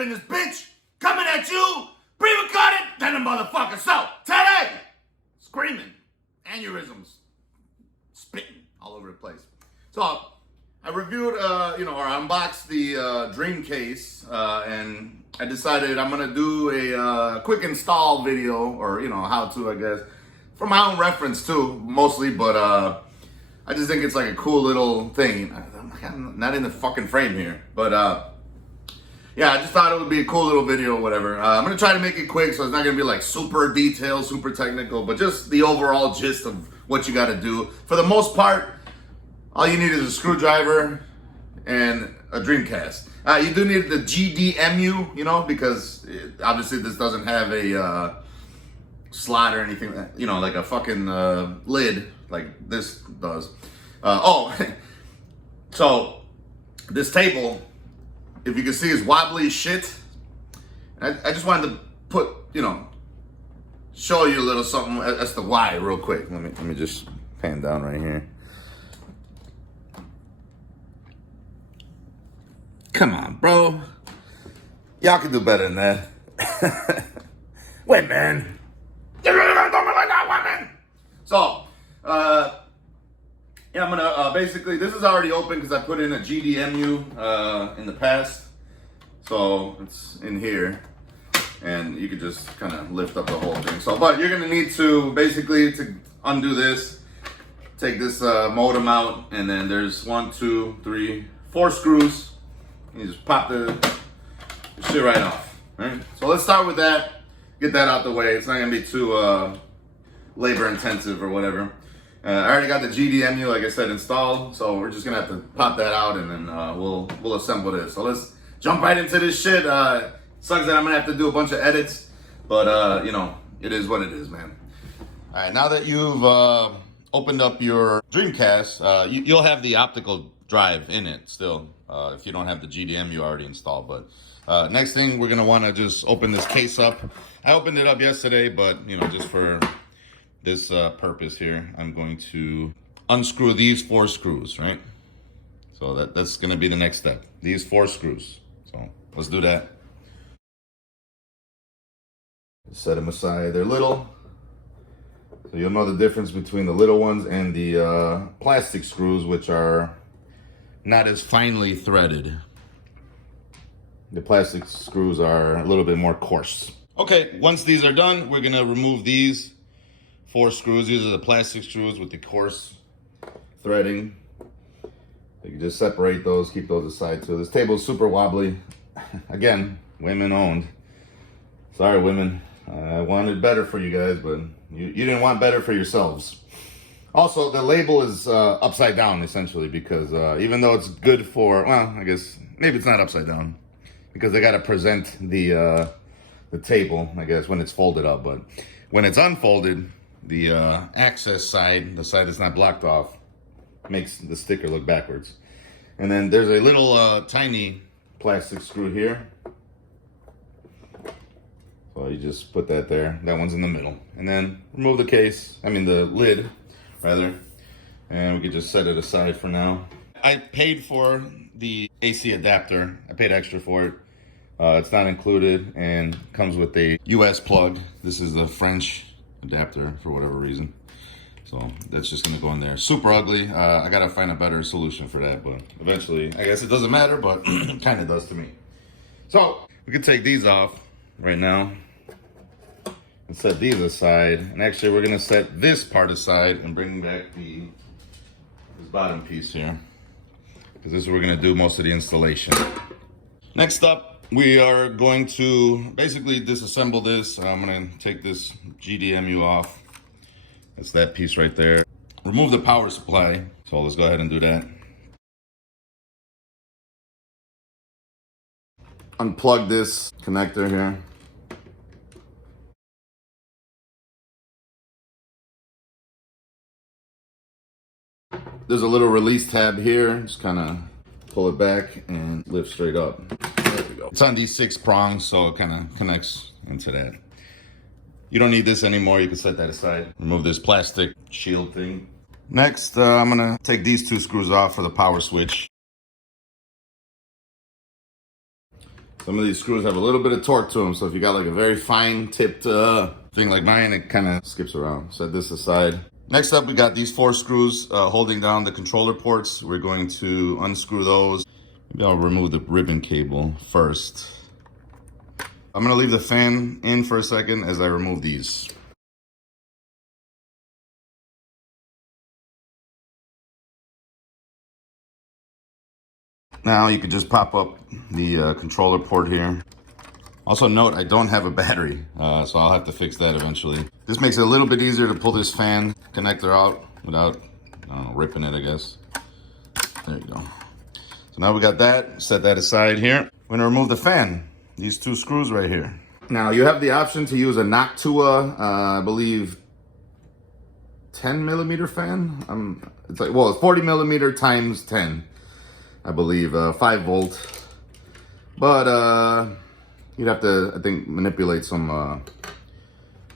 in this bitch, coming at you, pre-recorded, then a motherfucker. So, today, screaming, aneurysms, spitting all over the place. So, I reviewed, or unboxed the DreamCase, and I decided I'm gonna do a quick install video, or, how to, I guess, for my own reference too, mostly, but I just think it's like a cool little thing. I'm not in the fucking frame here, but yeah, I just thought it would be a cool little video or whatever. I'm gonna try to make it quick, so it's not gonna be like super detailed, super technical, but just the overall gist of what you gotta do. For the most part, all you need is a screwdriver and a Dreamcast. You do need the GDMU, because obviously this doesn't have a slot or anything, like a fucking lid like this does. So this table, if you can see, is wobbly as shit. I just wanted to put, show you a little something as to why real quick. Let me just pan down right here. Come on, bro. Y'all can do better than that. Wait, man. You really gonna do me like that, women? So, yeah, I'm gonna, basically, this is already open because I put in a GDMU in the past. So, it's in here. And you can just kind of lift up the whole thing. So, but you're gonna need to, basically, to undo this, take this modem out, and then there's 1, 2, 3, 4 screws. You just pop the shit right off, right? So let's start with that, get that out the way. It's not gonna be too labor intensive or whatever. I already got the GDMU, like I said, installed, so we're just gonna have to pop that out and then we'll assemble this. So let's jump right into this shit. Sucks that I'm gonna have to do a bunch of edits, but it is what it is, man. All right, now that you've opened up your Dreamcast, you'll have the optical drive in it still. If you don't have the GDMU already installed. But next thing, we're gonna wanna just open this case up. I opened it up yesterday, but just for this purpose here, I'm going to unscrew these 4 screws, right? So that's gonna be the next step, these 4 screws. So let's do that. Set them aside, they're little. So you'll know the difference between the little ones and the plastic screws, which are not as finely threaded. The plastic screws are a little bit more coarse. Okay, once these are done, we're gonna remove these 4 screws. These are the plastic screws with the coarse threading. You can just separate those, keep those aside too. This table is super wobbly. Again, women owned. Sorry, women. I wanted better for you guys, but you didn't want better for yourselves. Also, the label is upside down, essentially, because even though it's good for, well, I guess, maybe it's not upside down, because they got to present the table, I guess, when it's folded up. But when it's unfolded, the access side, the side that's not blocked off, makes the sticker look backwards. And then there's a little tiny plastic screw here. So you just put that there. That one's in the middle. And then remove the case, the lid, rather, and we could just set it aside for now. I paid for the AC adapter. I paid extra for it. It's not included and comes with a US plug. This is the French adapter for whatever reason. So that's just gonna go in there. Super ugly. I gotta find a better solution for that, but eventually, I guess it doesn't matter, but it kind of does to me. So we can take these off right now and set these aside. And actually, we're gonna set this part aside and bring back this bottom piece here, because this is where we're gonna do most of the installation. Next up, we are going to basically disassemble this. I'm gonna take this GDMU off. That's that piece right there. Remove the power supply. So let's go ahead and do that. Unplug this connector here. There's a little release tab here. Just kind of pull it back and lift straight up. There we go. It's on these 6 prongs, so it kind of connects into that. You don't need this anymore. You can set that aside. Remove this plastic shield thing. Next, I'm gonna take these 2 screws off for the power switch. Some of these screws have a little bit of torque to them, so if you got like a very fine tipped thing like mine, it kind of skips around. Set this aside. Next up, we got these 4 screws holding down the controller ports. We're going to unscrew those. Maybe I'll remove the ribbon cable first. I'm gonna leave the fan in for a second as I remove these. Now you can just pop up the controller port here. Also note, I don't have a battery, so I'll have to fix that eventually. This makes it a little bit easier to pull this fan connector out without, I don't know, ripping it, I guess. There you go. So now we got that, set that aside here. We're gonna remove the fan, these 2 screws right here. Now you have the option to use a Noctua, I believe 10 millimeter fan. It's like, well, it's 40 millimeter times 10. I believe 5 volt, but you'd have to, I think, manipulate some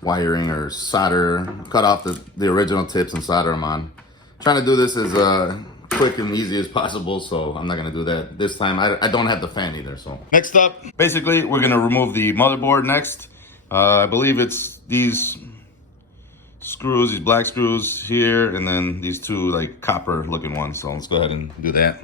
wiring or solder, cut off the original tips and solder them on. Trying to do this as quick and easy as possible, so I'm not gonna do that this time. I don't have the fan either, so. Next up, basically, we're gonna remove the motherboard next. I believe it's these screws, these black screws here, and then these 2 like copper looking ones, so let's go ahead and do that.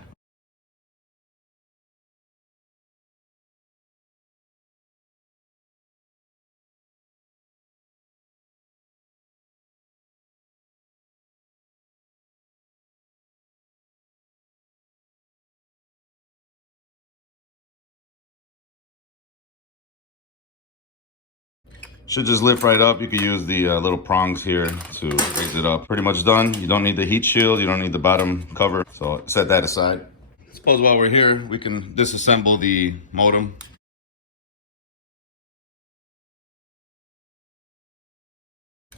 Should just lift right up. You can use the little prongs here to raise it up. Pretty much done. You don't need the heat shield. You don't need the bottom cover. So set that aside. Suppose while we're here, we can disassemble the modem.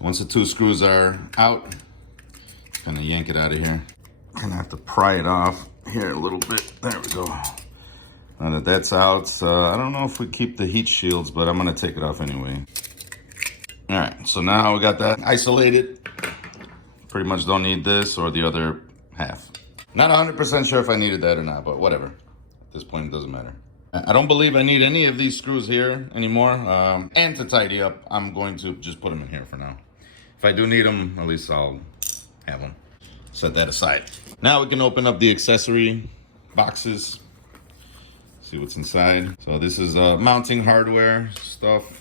Once the 2 screws are out, kind of yank it out of here. Kind of have to pry it off here a little bit. There we go. Now that that's out, I don't know if we keep the heat shields, but I'm gonna take it off anyway. All right, so now we got that isolated. Pretty much don't need this or the other half. Not 100% sure if I needed that or not, but whatever. At this point, it doesn't matter. I don't believe I need any of these screws here anymore. And to tidy up, I'm going to just put them in here for now. If I do need them, at least I'll have them. Set that aside. Now we can open up the accessory boxes. See what's inside. So this is mounting hardware stuff.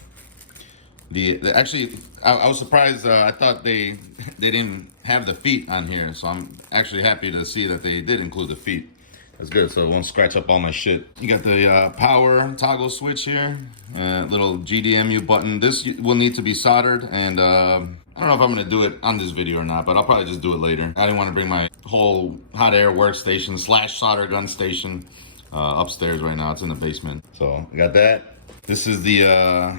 Actually, I was surprised. I thought they didn't have the feet on here, so I'm actually happy to see that they did include the feet. That's good, so it won't scratch up all my shit. You got the power toggle switch here, little GDMU button. This will need to be soldered, and I don't know if I'm gonna do it on this video or not, but I'll probably just do it later. I didn't want to bring my whole hot air workstation / solder gun station upstairs right now. It's in the basement. So I got that. This is the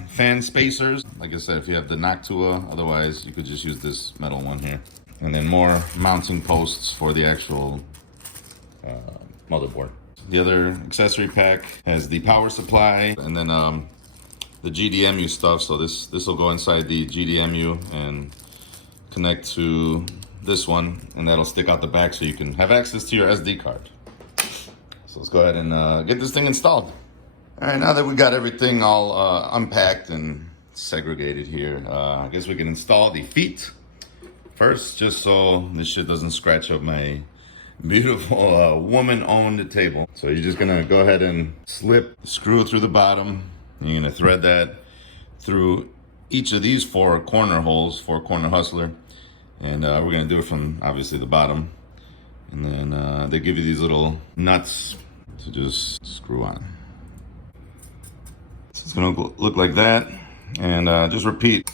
fan spacers. Like I said, if you have the Noctua, otherwise you could just use this metal one here. And then more mounting posts for the actual motherboard. The other accessory pack has the power supply and then the GDMU stuff. So this will go inside the GDMU and connect to this one, and that'll stick out the back so you can have access to your SD card. So let's go ahead and get this thing installed. All right, now that we got everything all unpacked and segregated here, I guess we can install the feet first, just so this shit doesn't scratch up my beautiful woman-owned table. So you're just gonna go ahead and slip the screw through the bottom. You're gonna thread that through each of these 4 corner holes, 4-corner hustler. And we're gonna do it from obviously the bottom. And then they give you these little nuts to just screw on. So it's gonna look like that. And just repeat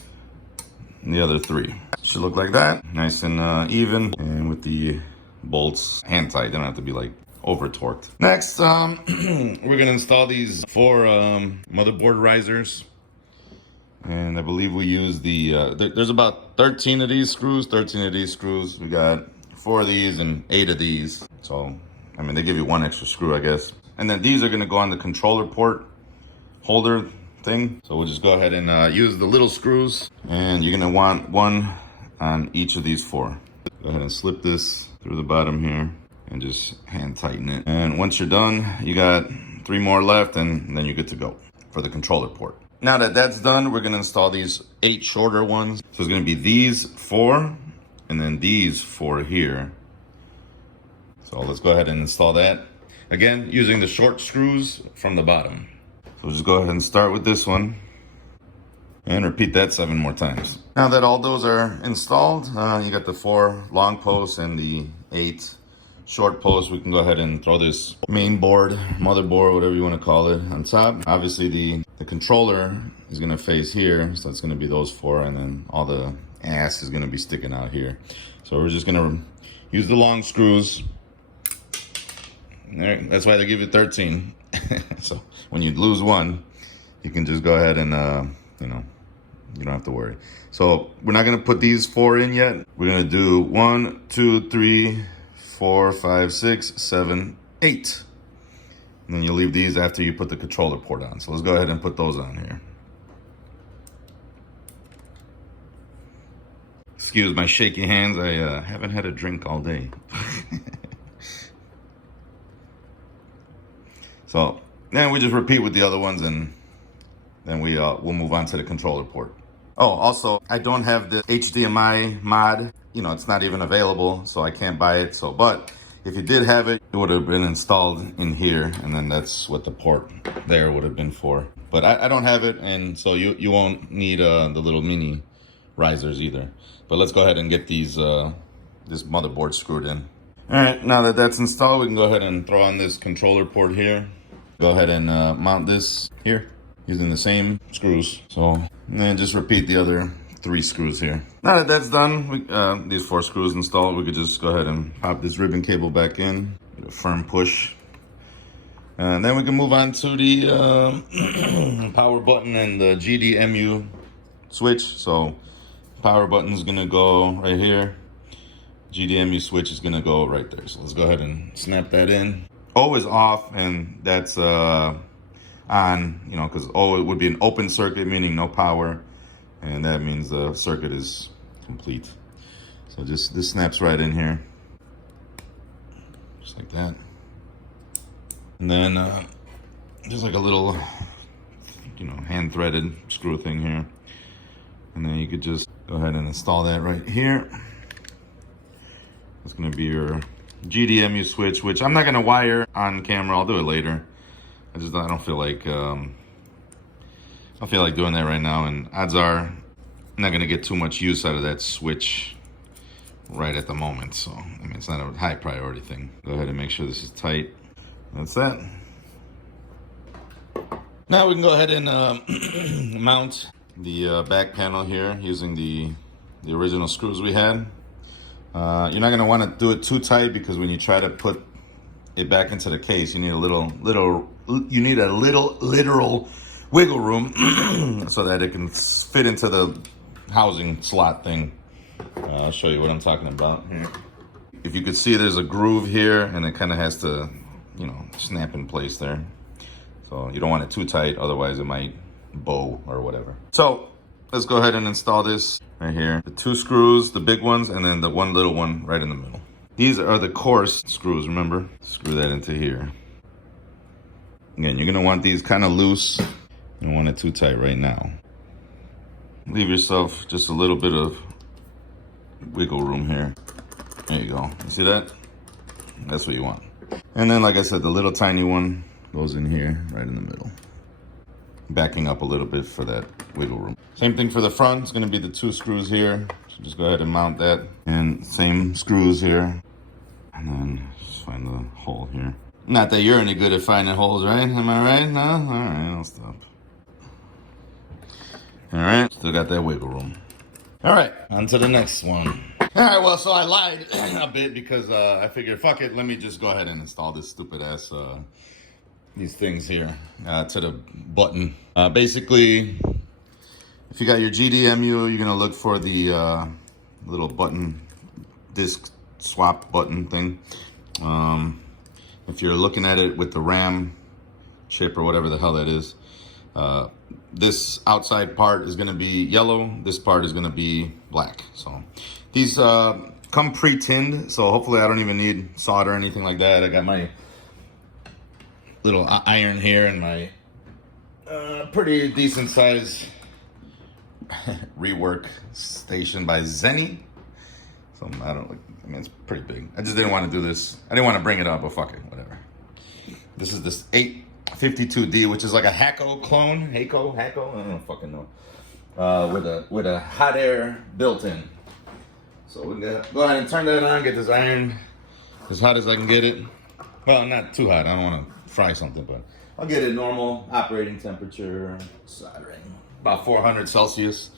the other 3. Should look like that, nice and even. And with the bolts hand tight, they don't have to be like over torqued. Next, we're gonna install these 4 motherboard risers. And I believe we use the, there's about 13 of these screws, 13 of these screws. We got 4 of these and 8 of these. So, I mean, they give you 1 extra screw, I guess. And then these are gonna go on the controller port holder thing. So we'll just go ahead and use the little screws. And you're gonna want 1 on each of these 4. Go ahead and slip this through the bottom here and just hand tighten it. And once you're done, you got 3 more left, and then you're good to go for the controller port. Now that that's done, we're gonna install these 8 shorter ones. So it's gonna be these 4, and then these 4 here. So let's go ahead and install that. Again, using the short screws from the bottom. So we'll just go ahead and start with this one. And repeat that 7 more times. Now that all those are installed, you got the 4 long posts and the 8 short posts. We can go ahead and throw this main board, motherboard, whatever you want to call it, on top. Obviously the controller is going to face here, so it's going to be those 4, and then all the ass is going to be sticking out here. So we're just going to use the long screws. All right, that's why they give you 13. So when you lose one, you can just go ahead and you don't have to worry. So we're not gonna put these 4 in yet. We're gonna do 1, 2, 3, 4, 5, 6, 7, 8. And then you leave these after you put the controller port on. So let's go ahead and put those on here. Excuse my shaky hands. I haven't had a drink all day. So then we just repeat with the other ones, and then we'll move on to the controller port. Oh, also, I don't have the HDMI mod. You know, it's not even available, so I can't buy it. So, but if you did have it, it would have been installed in here, and then that's what the port there would have been for. But I don't have it, and so you won't need the little mini risers either. But let's go ahead and get these this motherboard screwed in. All right, now that that's installed, we can go ahead and throw on this controller port here. Go ahead and mount this here using the same screws. So, and then just repeat the other 3 screws here. Now that that's done, these 4 screws installed, we could just go ahead and pop this ribbon cable back in, get a firm push. And then we can move on to the power button and the GDMU switch. So power button is gonna go right here. GDMU switch is gonna go right there. So let's go ahead and snap that in. O is off, and that's on, you know, because O, it would be an open circuit, meaning no power, and that means the circuit is complete. So just this snaps right in here, just like that. And then just like a little, you know, hand threaded screw thing here, and then you could just go ahead and install that right here. It's gonna be your GDMU switch, which I'm not gonna wire on camera. I'll do it later. I don't feel like doing that right now, and odds are I'm not gonna get too much use out of that switch right at the moment. So I mean, it's not a high priority thing. Go ahead and make sure this is tight. That's that. Now we can go ahead and mount the back panel here using the original screws we had. You're not gonna want to do it too tight, because when you try to put it back into the case, you need a little literal wiggle room so that it can fit into the housing slot thing. I'll show you what I'm talking about here. If you could see, there's a groove here, and it kind of has to, you know, snap in place there. So you don't want it too tight, otherwise it might bow or whatever. So let's go ahead and install this right here. The 2 screws, the big ones, and then the 1 little one right in the middle. These are the coarse screws, remember? Screw that into here. Again, you're gonna want these kind of loose. You don't want it too tight right now. Leave yourself just a little bit of wiggle room here. There you go. You see that? That's what you want. And then, like I said, the little tiny one goes in here, right in the middle. Backing up a little bit for that wiggle room. Same thing for the front. It's gonna be the 2 screws here. So just go ahead and mount that. And same screws here. And then just find the hole here. Not that you're any good at finding holes, right? Am I right? No? All right, I'll stop. All right, still got that wiggle room. All right, on to the next one. All right, well, so I lied a bit because I figured, fuck it, let me just go ahead and install this stupid ass, these things here to the button. Basically, if you got your GDMU, you're gonna look for the little button, disc swap button thing. If you're looking at it with the RAM chip or whatever the hell that is, this outside part is gonna be yellow, this part is gonna be black. So these come pre-tinned, so hopefully I don't even need solder or anything like that. I got my little iron here and my pretty decent size rework station by Zenny. So I mean, it's pretty big. I just didn't want to do this. I didn't want to bring it up, but fuck it, whatever. This is this 852D, which is like a Hako clone. Hako? I don't fucking know. With a hot air built in. So we're gonna go ahead and turn that on, get this iron as hot as I can get it. Well, not too hot. I don't want to fry something, but I'll get it normal operating temperature, soldering, about 400 Celsius.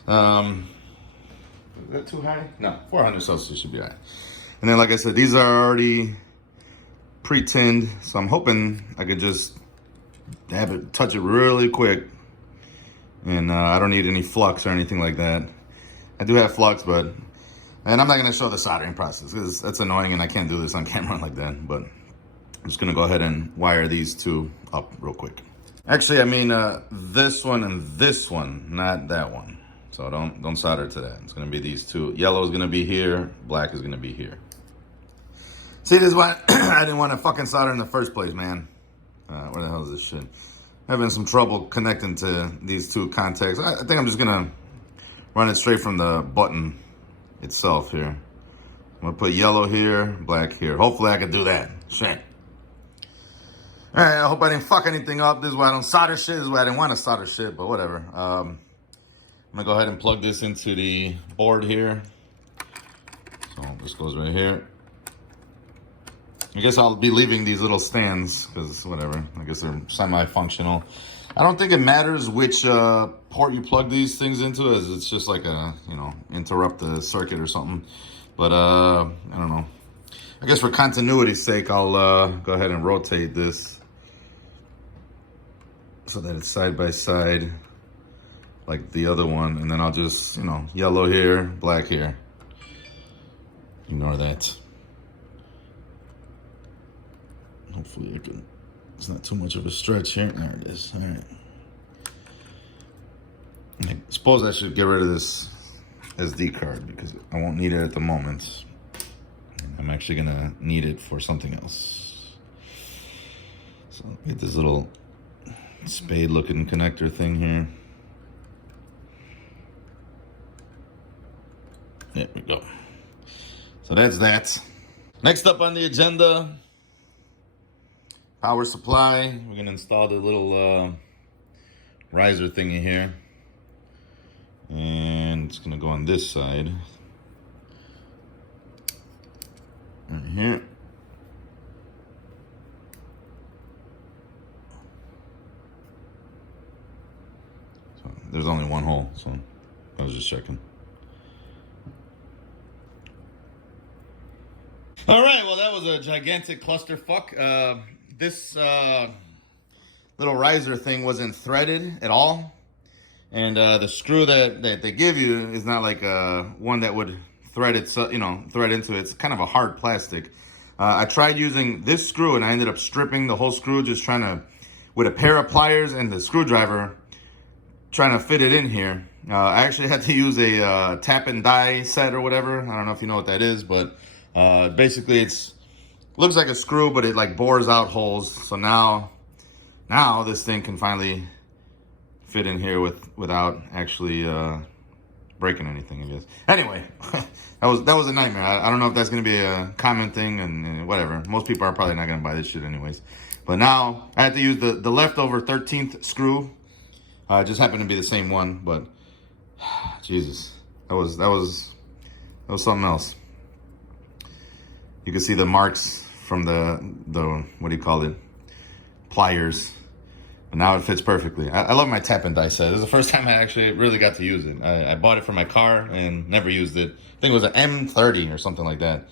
Is that too high? No, 400 Celsius should be all right. And then, like I said, these are already pre-tinned, so I'm hoping I could just touch it really quick. And I don't need any flux or anything like that. I do have flux, and I'm not gonna show the soldering process because that's annoying and I can't do this on camera like that, but I'm just gonna go ahead and wire these two up real quick. Actually, I mean this one and this one, not that one. So don't solder to that. It's gonna be these two. Yellow is gonna be here, black is gonna be here. See, this is why I didn't want to fucking solder in the first place, man. Where the hell is this shit? Having some trouble connecting to these two contacts. I think I'm just gonna run it straight from the button itself here. I'm gonna put yellow here, black here. Hopefully I can do that. Shit. All right, I hope I didn't fuck anything up. This is why I don't solder shit. This is why I didn't want to solder shit, but whatever. I'm gonna go ahead and plug this into the board here. So this goes right here. I guess I'll be leaving these little stands because whatever. I guess they're semi-functional. I don't think it matters which port you plug these things into, as it's just like a, interrupt the circuit or something. But I don't know. I guess for continuity's sake, I'll go ahead and rotate this so that it's side by side like the other one. And then I'll just, yellow here, black here. Ignore that. Hopefully it's not too much of a stretch here. There it is. All right. I suppose I should get rid of this SD card because I won't need it at the moment. I'm actually gonna need it for something else. So get this little spade looking connector thing here. There we go. So that's that. Next up on the agenda, power supply. We're gonna install the little riser thingy here. And it's gonna go on this side. Right here. So there's only one hole, so I was just checking. All right, well, that was a gigantic clusterfuck. This little riser thing wasn't threaded at all. And the screw that they give you is not like one that would thread it, thread into it. It's kind of a hard plastic. I tried using this screw and I ended up stripping the whole screw, just trying to, with a pair of pliers and the screwdriver, trying to fit it in here. I actually had to use a tap and die set or whatever. I don't know if you know what that is, but basically it's looks like a screw, but it like bores out holes. So now this thing can finally fit in here without actually breaking anything, I guess. Anyway, that was a nightmare. I don't know if that's gonna be a common thing and whatever. Most people are probably not gonna buy this shit anyways. But now I had to use the leftover 13th screw. It just happened to be the same one, but Jesus, that was something else. You can see the marks from the what do you call it, pliers. But now it fits perfectly. I love my tap and die set. This is the first time I actually really got to use it. I bought it for my car and never used it. I think it was an M30 or something like that.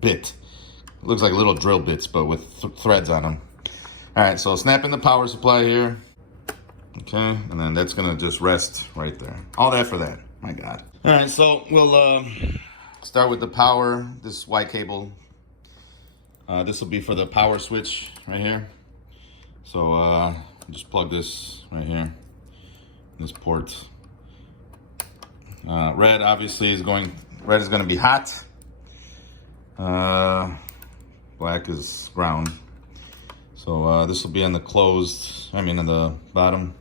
Bit. It looks like little drill bits, but with threads on them. All right, so snapping the power supply here. Okay, and then that's gonna just rest right there. All that for that, my God. All right, so we'll start with the power, this white cable. This will be for the power switch right here. So just plug this right here, this port. Red obviously is gonna be hot. black is ground. So this will be on the closed, on the bottom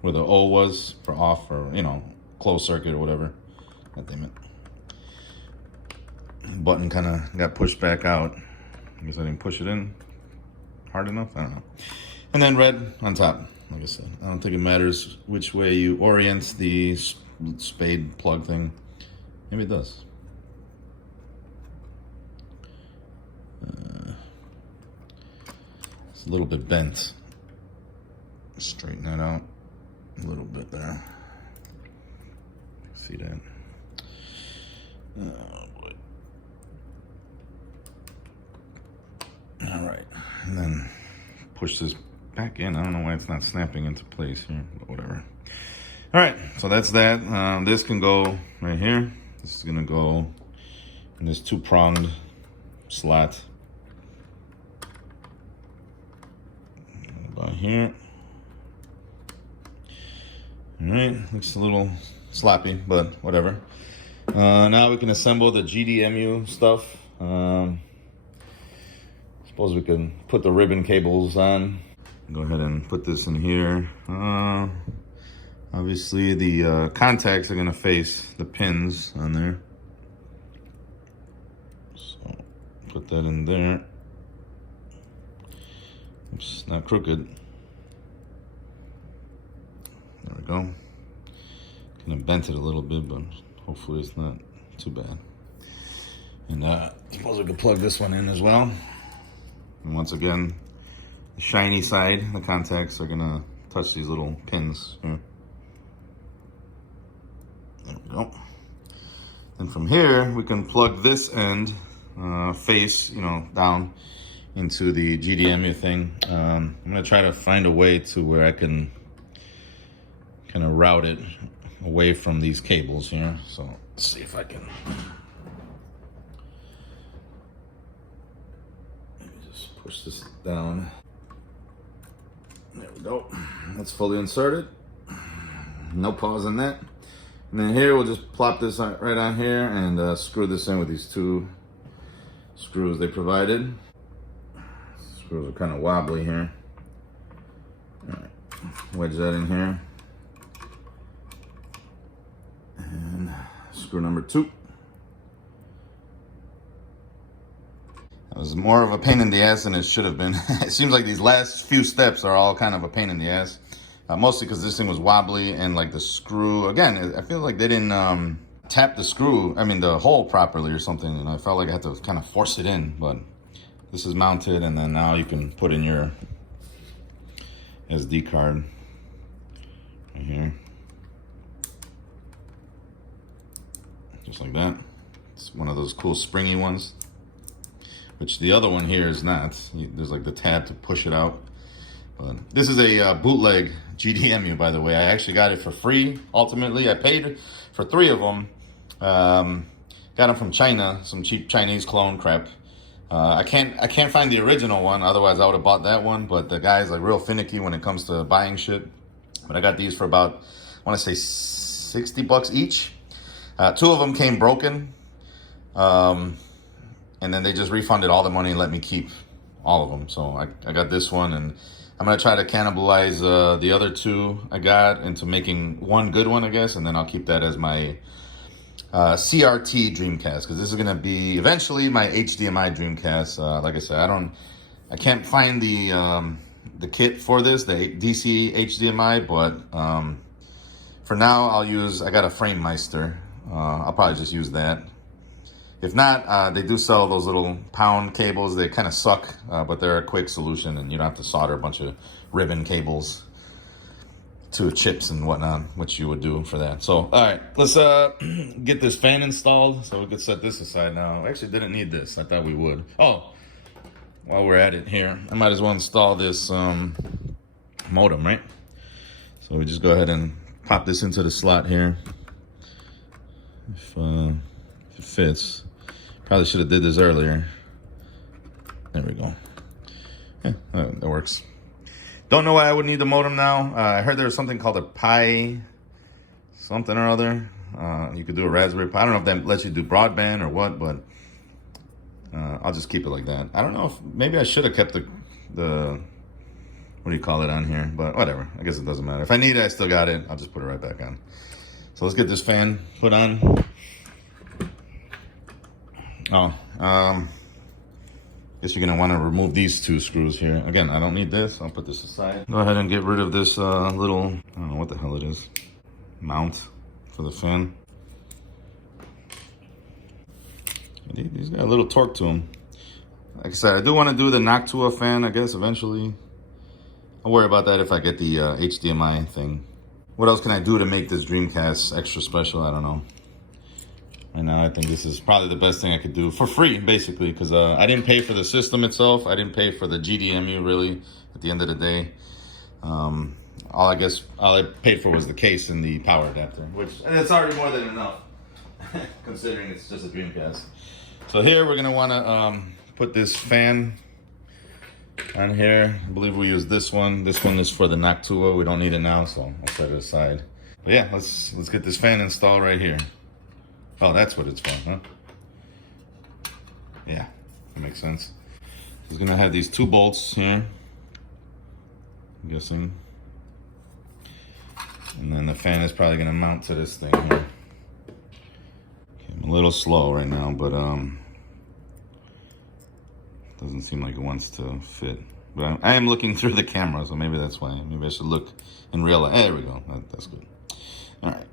where the O was for off, or, you know, closed circuit or whatever. God damn it. Button kind of got pushed back out. I guess I didn't push it in hard enough. I don't know. And then red on top. Like I said, I don't think it matters which way you orient the spade plug thing. Maybe it does. It's a little bit bent. Straighten that out a little bit there. See that? Oh boy. All right, and then push this back in. I don't know why it's not snapping into place here, but whatever. All right, so that's that. This can go right here. This is gonna go in this two-pronged slot. About here. All right, looks a little sloppy, but whatever. Now we can assemble the GDMU stuff. Suppose we can put the ribbon cables on. Go ahead and put this in here. Obviously the contacts are gonna face the pins on there. So put that in there. Oops, not crooked. There we go. Kind of bent it a little bit, but hopefully it's not too bad. And I suppose we could plug this one in as well. And once again, the shiny side, the contacts are gonna touch these little pins here. There we go. And from here, we can plug this end face, you know, down into the GDMU thing. I'm gonna try to find a way to where I can kind of route it away from these cables here. So let's see if I can. Let me just push this down. There we go. That's fully inserted. No pause on that. And then here we'll just plop this right on here and screw this in with these two screws they provided. Screws are kind of wobbly here. All right. Wedge that in here. And screw number 2. That was more of a pain in the ass than it should have been. It seems like these last few steps are all kind of a pain in the ass. Mostly because this thing was wobbly and like the screw, again, I feel like they didn't tap the screw, the hole properly or something. And I felt like I had to kind of force it in, but this is mounted, and then now you can put in your SD card right here. Just like that. It's one of those cool springy ones, which the other one here is not. There's like the tab to push it out. But this is a bootleg GDMU, by the way. I actually got it for free, ultimately. I paid for 3 of them. Got them from China, some cheap Chinese clone crap. I can't find the original one, otherwise I would have bought that one, but the guy's like real finicky when it comes to buying shit. But I got these for about, I want to say $60 each. 2 of them came broken. And then they just refunded all the money and let me keep all of them. So I got this one, and I'm gonna try to cannibalize the other 2 I got into making one good one, I guess, and then I'll keep that as my CRT Dreamcast, because this is gonna be eventually my HDMI Dreamcast. Like I said, I can't find the kit for this, the DC HDMI, but for now I got a FrameMeister. I'll probably just use that. If not, they do sell those little pound cables. They kind of suck, but they're a quick solution, and you don't have to solder a bunch of ribbon cables to chips and whatnot, which you would do for that. So, all right, let's get this fan installed so we could set this aside now. I actually didn't need this. I thought we would. Oh, while we're at it here, I might as well install this modem, right? So we just go ahead and pop this into the slot here. If it fits. Probably should have did this earlier. There we go. Yeah, that works. Don't know why I would need the modem now. I heard there was something called a Pi something or other. You could do a Raspberry Pi. I don't know if that lets you do broadband or what, but I'll just keep it like that. I don't know if maybe I should have kept the what do you call it on here, but whatever. I guess it doesn't matter. If I need it, I still got it. I'll just put it right back on. So let's get this fan put on. Oh, guess you're gonna want to remove these 2 screws here. Again, I don't need this. I'll put this aside. Go ahead and get rid of this little, I don't know what the hell it is, mount for the fan. These got a little torque to them. Like I said, I do want to do the Noctua fan, I guess, eventually. I'll worry about that if I get the HDMI thing. What else can I do to make this Dreamcast extra special? I don't know. Right now, I think this is probably the best thing I could do for free, basically, because I didn't pay for the system itself. I didn't pay for the GDMU, really, at the end of the day. All I paid for was the case and the power adapter, and it's already more than enough, considering it's just a Dreamcast. So here, we're going to want to put this fan on here. I believe we use this one. This one is for the Noctua. We don't need it now, so I'll set it aside. But yeah, let's get this fan installed right here. Oh, that's what it's for, huh? Yeah, that makes sense. It's gonna have these 2 bolts here, I'm guessing. And then the fan is probably gonna mount to this thing here. Okay, I'm a little slow right now, but doesn't seem like it wants to fit. But I am looking through the camera, so maybe that's why. Maybe I should look in real life. There we go, that's good. All right.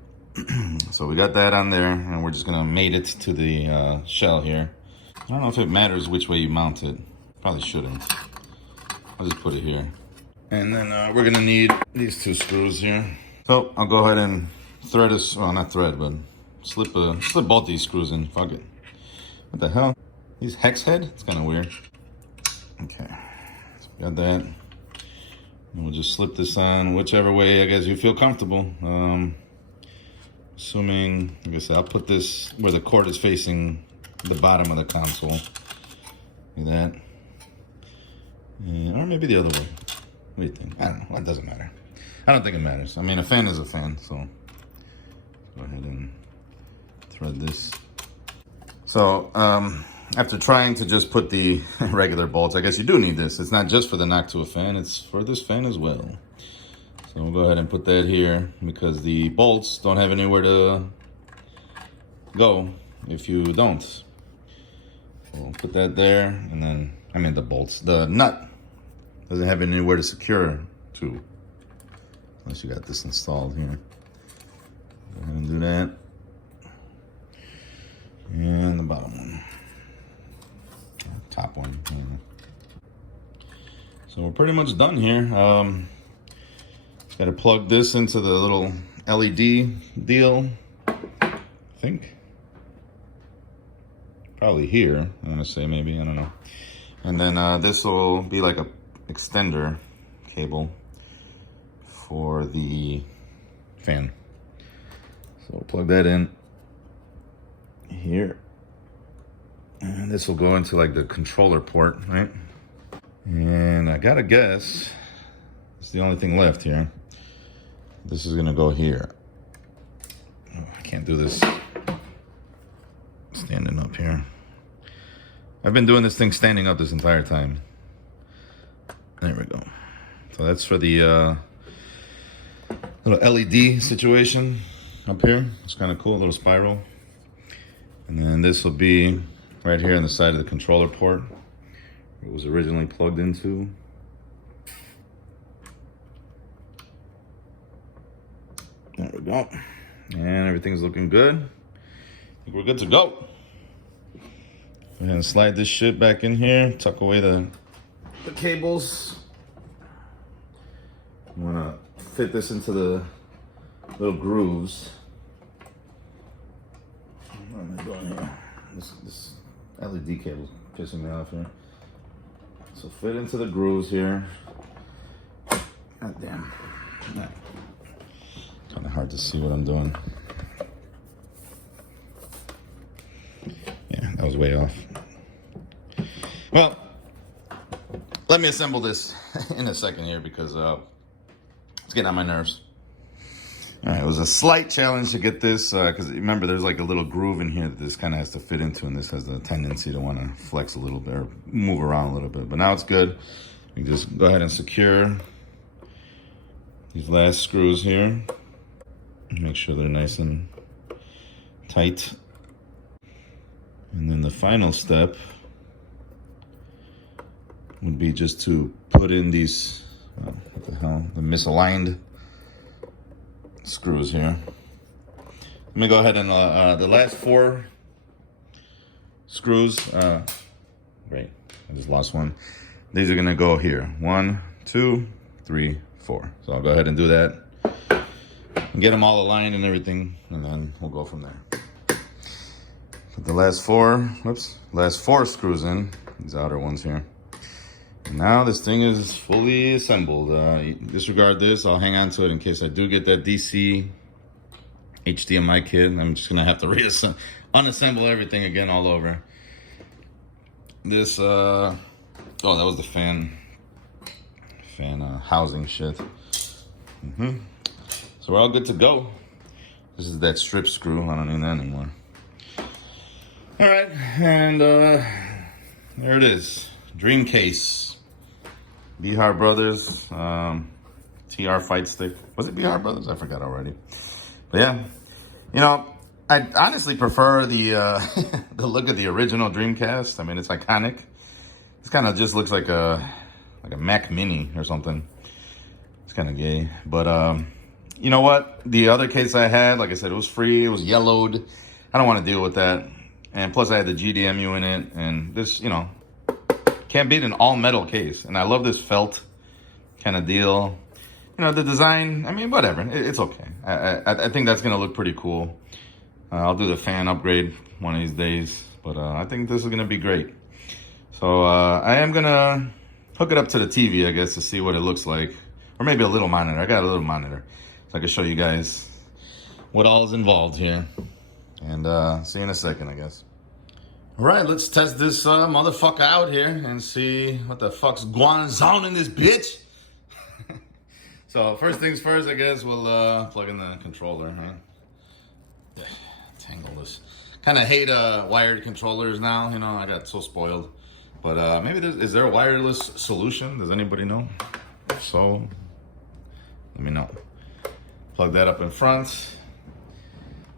So we got that on there, and we're just gonna mate it to the shell here. I don't know if it matters which way you mount it. Probably shouldn't. I'll just put it here. And then we're gonna need these 2 screws here. So I'll go ahead and thread this, well, not thread, but slip both these screws in. Fuck it. What the hell? These hex head? It's kind of weird. Okay, so we got that. And we'll just slip this on whichever way I guess you feel comfortable. Assuming, like I said, I'll put this where the cord is facing the bottom of the console. Like that. Or maybe the other way. What do you think? I don't know. It doesn't matter. I don't think it matters. I mean, a fan is a fan, so go ahead and thread this. So, after trying to just put the regular bolts, I guess you do need this. It's not just for the Noctua fan, it's for this fan as well. So we'll go ahead and put that here because the bolts don't have anywhere to go if you don't. So we'll put that there, and then, I mean the bolts, the nut doesn't have anywhere to secure to, unless you got this installed here. Go ahead and do that. And the bottom one. Top one. So we're pretty much done here. Got to plug this into the little LED deal, I think. Probably here, I want to say, maybe, I don't know. And then this will be like a extender cable for the fan. So we'll plug that in here. And this will go into like the controller port, right? And I gotta guess, it's the only thing left here. This is gonna go here. Oh, I can't do this standing up here. I've been doing this thing standing up this entire time. There we go. So that's for the little LED situation up here. It's kind of cool, a little spiral. And then this will be right here on the side of the controller port it was originally plugged into. There we go. And everything's looking good. I think we're good to go. Go ahead and slide this shit back in here. Tuck away the cables. I'm gonna fit this into the little grooves. What am I doing here? This LED cable's pissing me off here. So fit into the grooves here. God damn. Kind of hard to see what I'm doing. Yeah, that was way off. Well, let me assemble this in a second here because it's getting on my nerves. All right, it was a slight challenge to get this, because remember, there's like a little groove in here that this kind of has to fit into, and this has the tendency to want to flex a little bit or move around a little bit. But now it's good. You just go ahead and secure these last screws here. Make sure they're nice and tight. And then the final step would be just to put in these, what the hell, the misaligned screws here. Let me go ahead and the last 4 screws, great, I just lost one. These are gonna go here. 1, 2, 3, 4. So I'll go ahead and do that and get them all aligned and everything, and then we'll go from there. Put the last 4 screws in, these outer ones here. And now this thing is fully assembled. Disregard this, I'll hang on to it in case I do get that DC HDMI kit. I'm just gonna have to unassemble everything again all over. This, oh, that was the fan housing shit. So we're all good to go. This is that strip screw, I don't need that anymore. All right, and there it is, DreamCase. Behar Brothers, TR Fight Stick. Was it Behar Brothers? I forgot already. But yeah, you know, I honestly prefer the the look of the original Dreamcast. I mean, it's iconic. This kind of just looks like a Mac Mini or something. It's kind of gay, but you know what? The other case I had, like I said, it was free. It was yellowed. I don't want to deal with that. And plus, I had the GDMU in it, and this, you know, can't beat an all metal case. And I love this felt kind of deal. You know, the design, I mean, whatever. It's okay. I think that's going to look pretty cool. I'll do the fan upgrade one of these days. But I think this is going to be great. So I am going to hook it up to the TV, I guess, to see what it looks like. Or maybe a little monitor. I got a little monitor. So I can show you guys what all is involved here. And see you in a second, I guess. All right, let's test this motherfucker out here and see what the fuck's going on in this bitch. So first things first, I guess we'll plug in the controller, huh? Tangle this. Kind of hate wired controllers now, you know, I got so spoiled. But maybe is there a wireless solution? Does anybody know? If so, let me know. Plug that up in front.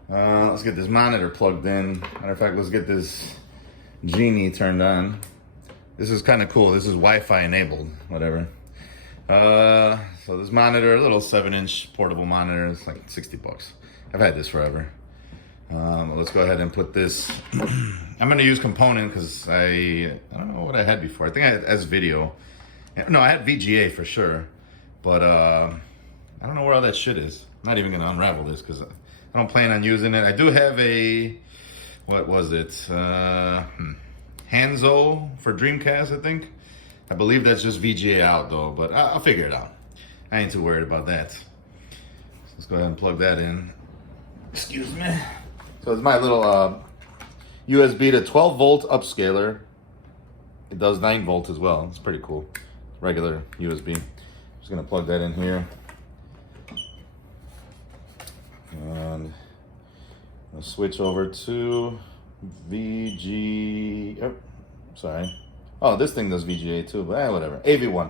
Let's get this monitor plugged in. Matter of fact, let's get this Genie turned on. This is kind of cool. This is Wi-Fi enabled, whatever. So this monitor, a little 7-inch portable monitor, it's like 60 bucks. I've had this forever. Let's go ahead and put this. I'm gonna use component because I don't know what I had before. I think I had S-Video. No, I had VGA for sure, but I don't know where all that shit is. I'm not even gonna unravel this because I don't plan on using it. I do have a, what was it? Hanzo for Dreamcast, I think. I believe that's just VGA out though, but I'll figure it out. I ain't too worried about that. So let's go ahead and plug that in. Excuse me. So it's my little USB to 12 volt upscaler. It does 9 volt as well. It's pretty cool. Regular USB. Just gonna plug that in here. And I'll switch over to VG. Oh, sorry. Oh, this thing does VGA too, but whatever. AV1.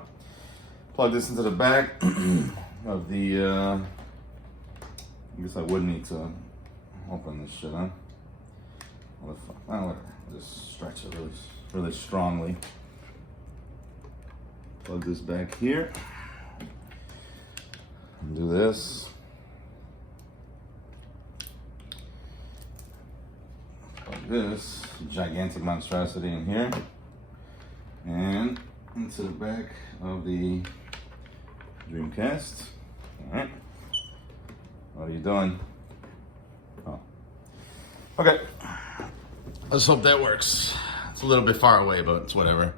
Plug this into the back of the. I guess I would need to open this shit, huh? What the fuck? Oh, whatever. I'll just stretch it really strongly. Plug this back here. And do this. Plug this gigantic monstrosity in here. And into the back of the Dreamcast. Alright. What are you doing? Oh. Okay. Let's hope that works. It's a little bit far away, but it's whatever.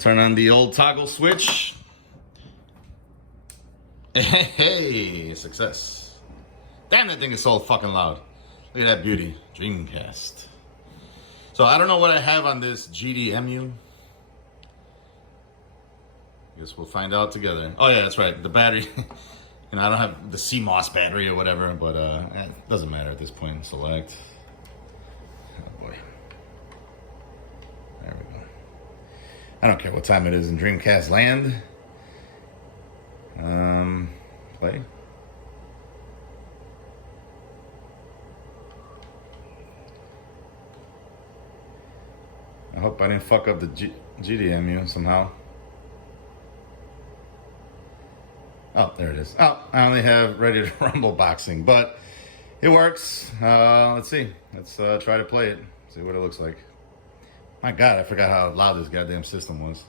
Turn on the old toggle switch. Hey, success. Damn, that thing is so fucking loud. Look at that beauty. Dreamcast. So I don't know what I have on this GDMU. Guess we'll find out together. Oh yeah, that's right. The battery. And I don't have the CMOS battery or whatever, but it doesn't matter at this point. Select. Oh boy. There we go. I don't care what time it is in Dreamcast land. Play. I hope I didn't fuck up the GDMU somehow. Oh, there it is. Oh, I only have Ready to Rumble boxing, but it works. Let's see. Let's try to play it. See what it looks like. My God, I forgot how loud this goddamn system was.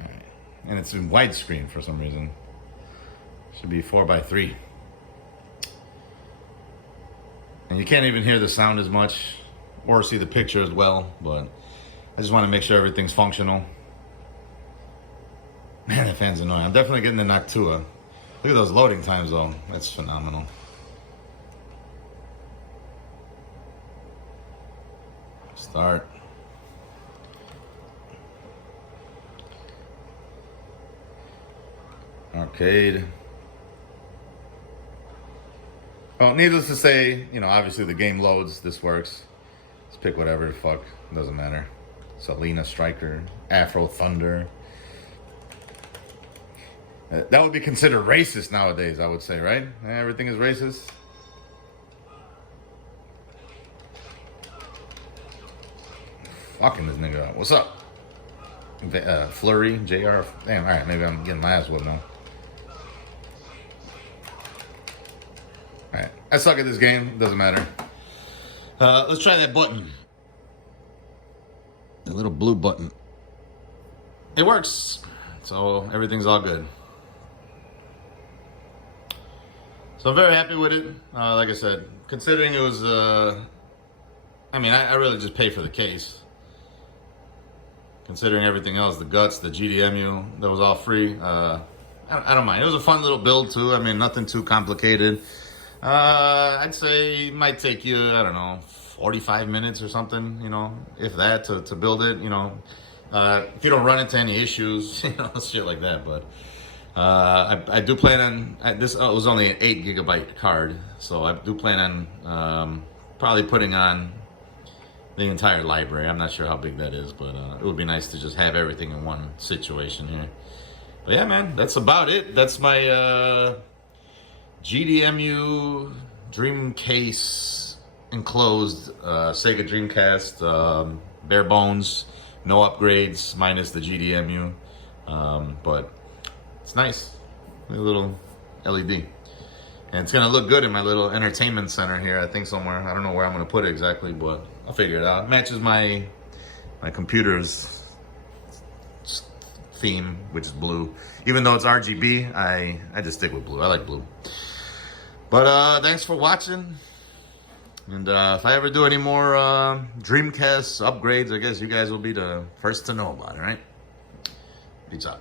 All right. And it's in widescreen for some reason. Should be 4:3. And you can't even hear the sound as much or see the picture as well, but I just want to make sure everything's functional. Man, that fan's annoying. I'm definitely getting the Noctua. Look at those loading times, though. That's phenomenal. Start. Arcade. Well, needless to say, you know, obviously the game loads. This works. Let's pick whatever the fuck. It doesn't matter. Selena Striker. Afro Thunder. That would be considered racist nowadays, I would say, right? Everything is racist. Fucking this nigga up. What's up? Flurry, JR. Damn, alright, maybe I'm getting my ass whipped now. Alright, I suck at this game. Doesn't matter. Let's try that button. The little blue button. It works. So everything's all good. So I'm very happy with it. Like I said, considering it was, I mean, I really just paid for the case. Considering everything else, the guts, the GDMU, that was all free. I don't mind. It was a fun little build too. I mean, nothing too complicated. I'd say it might take you, I don't know, 45 minutes or something, you know, if that, to build it, you know. If you don't run into any issues, you know, shit like that, but I do plan on, this was only an 8 gigabyte card, so I do plan on probably putting on the entire library. I'm not sure how big that is, but it would be nice to just have everything in one situation here. But yeah, man, that's about it. That's my GDMU DreamCase enclosed Sega Dreamcast, bare bones, no upgrades, minus the GDMU, but it's nice, a little LED. And it's gonna look good in my little entertainment center here, I think somewhere. I don't know where I'm gonna put it exactly, but I'll figure it out. It matches my computer's theme, which is blue. Even though it's RGB, I just stick with blue. I like blue. But thanks for watching. And if I ever do any more Dreamcast upgrades, I guess you guys will be the first to know about it, right? Peace out.